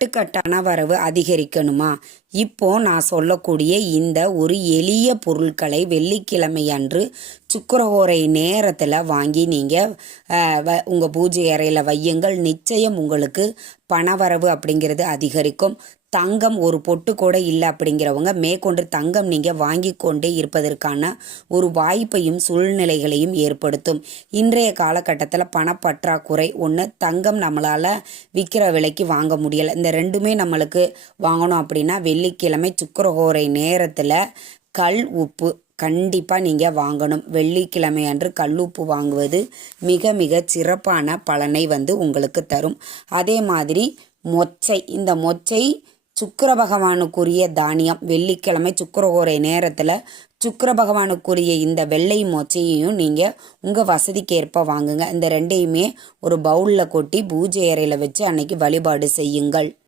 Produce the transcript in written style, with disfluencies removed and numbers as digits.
கட்டுக்கட்டான வரவு அதிகரிக்கணுமா? இப்போ நான் சொல்லக்கூடிய இந்த ஒரு எளிய பொருட்களை வெள்ளிக்கிழமை அன்று சுக்கிரஹோரை நேரத்தில் வாங்கி நீங்கள் உங்கள் பூஜை அறையில் வையுங்கள். நிச்சயம் உங்களுக்கு பணவரவு அப்படிங்கிறது அதிகரிக்கும். தங்கம் ஒரு பொட்டு கூட இல்லை அப்படிங்கிறவங்க மேற்கொண்டு தங்கம் நீங்கள் வாங்கி கொண்டே இருப்பதற்கான ஒரு வாய்ப்பையும் சூழ்நிலைகளையும் ஏற்படுத்தும். இன்றைய காலகட்டத்தில் பணப்பற்றாக்குறை ஒன்று, தங்கம் நம்மளால் விற்கிற விலைக்கு வாங்க முடியலை. இந்த ரெண்டுமே நம்மளுக்கு வாங்கணும் அப்படின்னா வெள்ளிக்கிழமை சுக்கிரஹோரை நேரத்தில் கல் உப்பு கண்டிப்பாக நீங்கள் வாங்கணும். வெள்ளிக்கிழமை அன்று கல்லுப்பு வாங்குவது மிக மிக சிறப்பான பலனை உங்களுக்கு தரும். அதே மாதிரி மொச்சை, இந்த மொச்சை சுக்கிர பகவானுக்குரிய தானியம். வெள்ளிக்கிழமை சுக்கிரஹோரை நேரத்தில் சுக்கிர பகவானுக்குரிய இந்த வெள்ளை மொச்சையையும் நீங்கள் உங்கள் வசதிக்கு ஏற்ப வாங்குங்க. இந்த ரெண்டையுமே ஒரு பவுலில் கொட்டி பூஜை அறையில் வச்சு அன்னைக்கு வழிபாடு செய்யுங்கள்.